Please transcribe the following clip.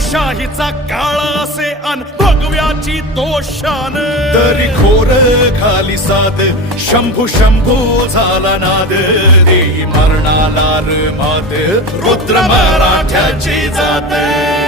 लोकशाहीचा काळ असे अन भगव्याची तो शान, तरी खोर खाली साद शंभू शंभू झाला नाद, देई मरणाला मात रुद्र मराठ्याची जात.